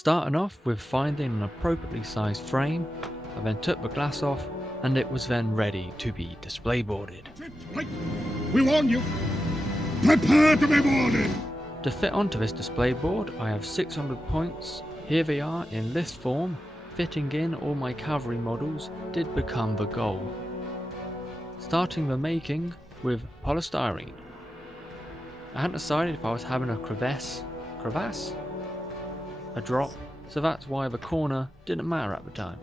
Starting off with finding an appropriately sized frame, I then took the glass off and it was then ready to be display boarded. We warn you! Prepare to be boarded! To fit onto this display board I have 600 points. Here they are in list form. Fitting in all my cavalry models did become the goal. Starting the making with polystyrene. I hadn't decided if I was having a crevasse? A drop, so that's why the corner didn't matter at the time.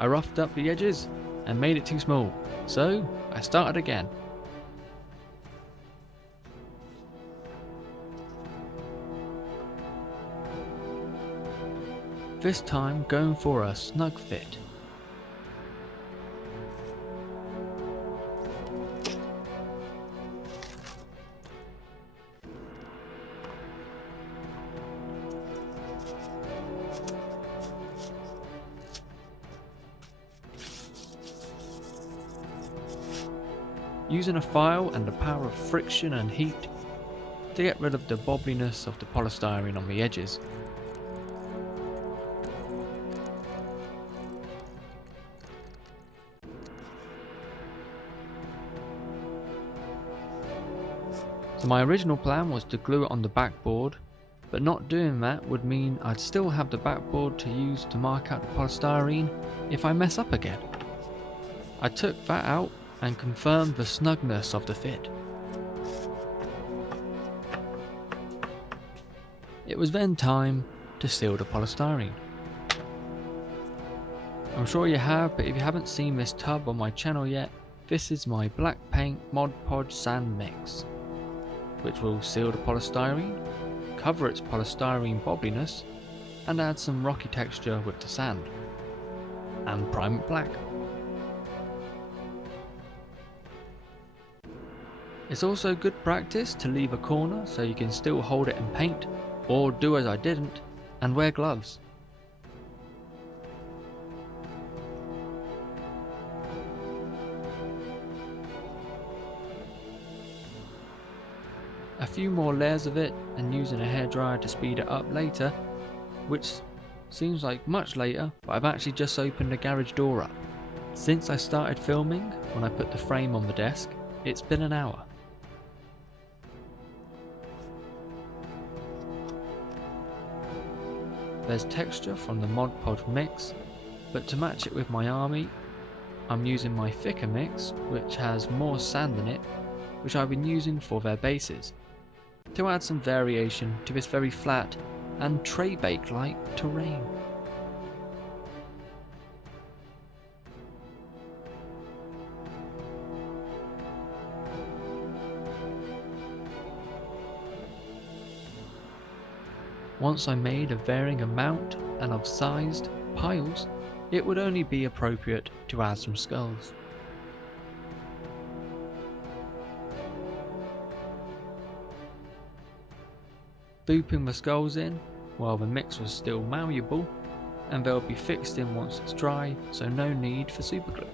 I roughed up the edges and made it too small, so I started again. This time going for a snug fit. Using a file and the power of friction and heat to get rid of the bobbliness of the polystyrene on the edges. So my original plan was to glue it on the backboard, but not doing that would mean I'd still have the backboard to use to mark out the polystyrene if I mess up again. I took that out and confirmed the snugness of the fit. It was then time to seal the polystyrene. I'm sure you have, but if you haven't seen this tub on my channel yet, this is my black paint Mod Podge sand mix, which will seal the polystyrene, cover its polystyrene bobbliness, and add some rocky texture with the sand, and prime it black. It's also good practice to leave a corner so you can still hold it and paint, or do as I didn't, and wear gloves. A few more layers of it and using a hairdryer to speed it up later, which seems like much later, but I've actually just opened the garage door up. Since I started filming, when I put the frame on the desk, it's been an hour. There's texture from the Mod Podge mix, but to match it with my army, I'm using my thicker mix, which has more sand in it, which I've been using for their bases, to add some variation to this very flat and tray bake-like terrain. Once I made a varying amount and of sized piles, it would only be appropriate to add some skulls. Booping the skulls in while the mix was still malleable, and they'll be fixed in once it's dry, so no need for superglue.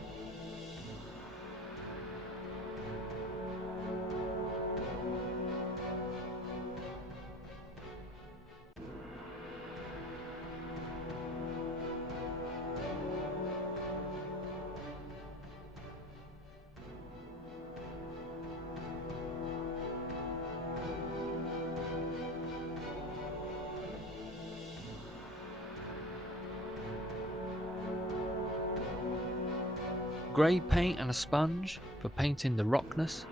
Grey paint and a sponge for painting the rockness.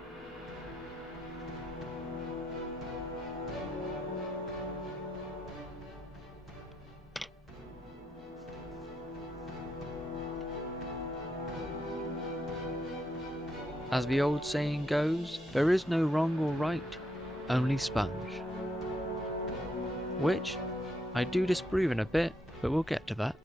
As the old saying goes, there is no wrong or right, only sponge. Which I do disprove in a bit, but we'll get to that.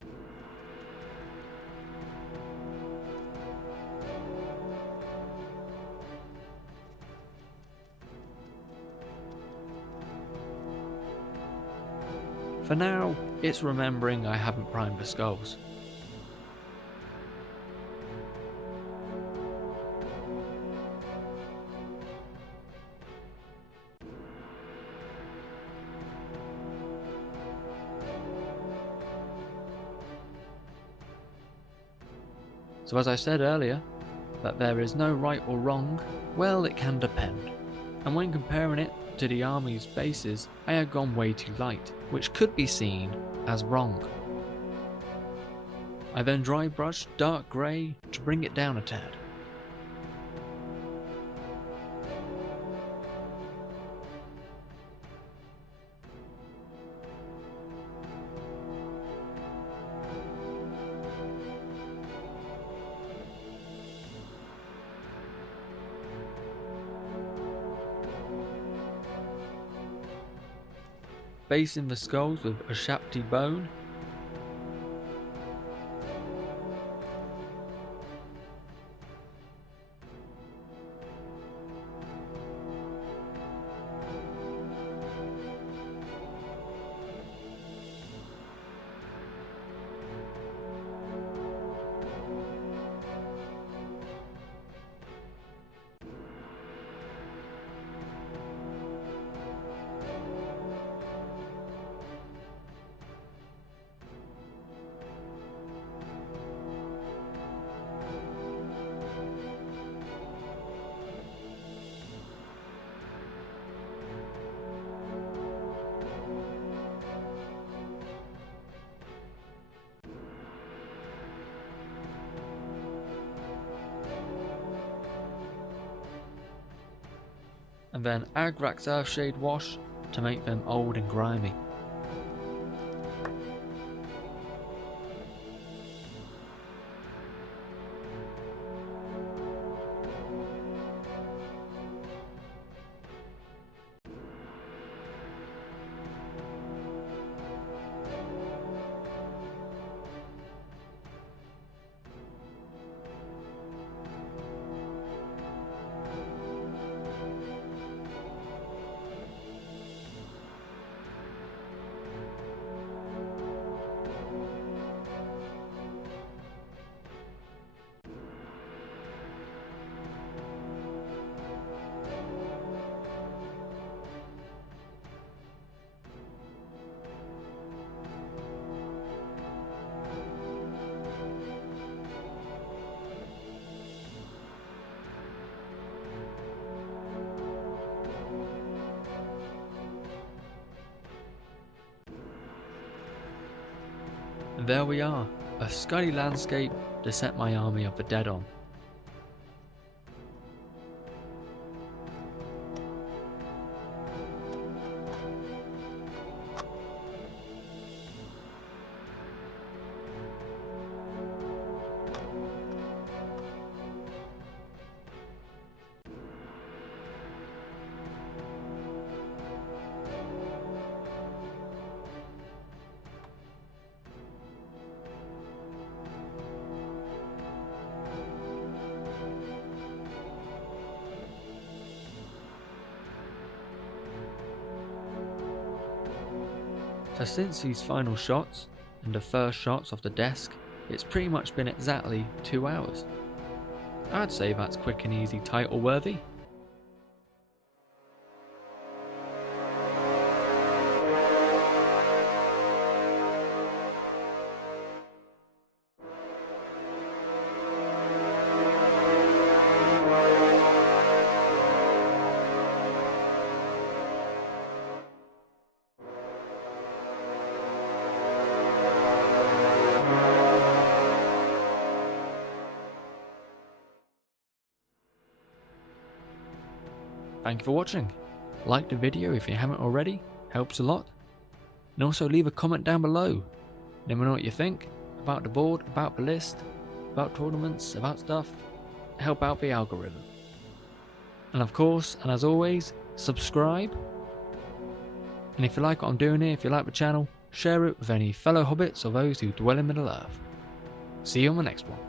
For now, it's remembering I haven't primed the skulls. So as I said earlier, that there is no right or wrong, well, it can depend. And when comparing it to the army's bases, I had gone way too light, which could be seen as wrong. I then dry brushed dark grey to bring it down a tad. Basing the skulls with a shapti bone. And then Agrak's Earthshade wash to make them old and grimy. And there we are, a scully landscape to set my army of the dead on. So since these final shots and the first shots of the desk, it's pretty much been exactly 2 hours. I'd say that's quick and easy title worthy. Thank you for watching. Like the video if you haven't already, helps a lot. And also leave a comment down below. Let me know what you think about the board, about the list, about tournaments, about stuff. Help out the algorithm. And of course, and as always, subscribe. And if you like what I'm doing here, if you like the channel, share it with any fellow hobbits or those who dwell in Middle Earth. See you on the next one.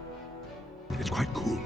It's quite cool.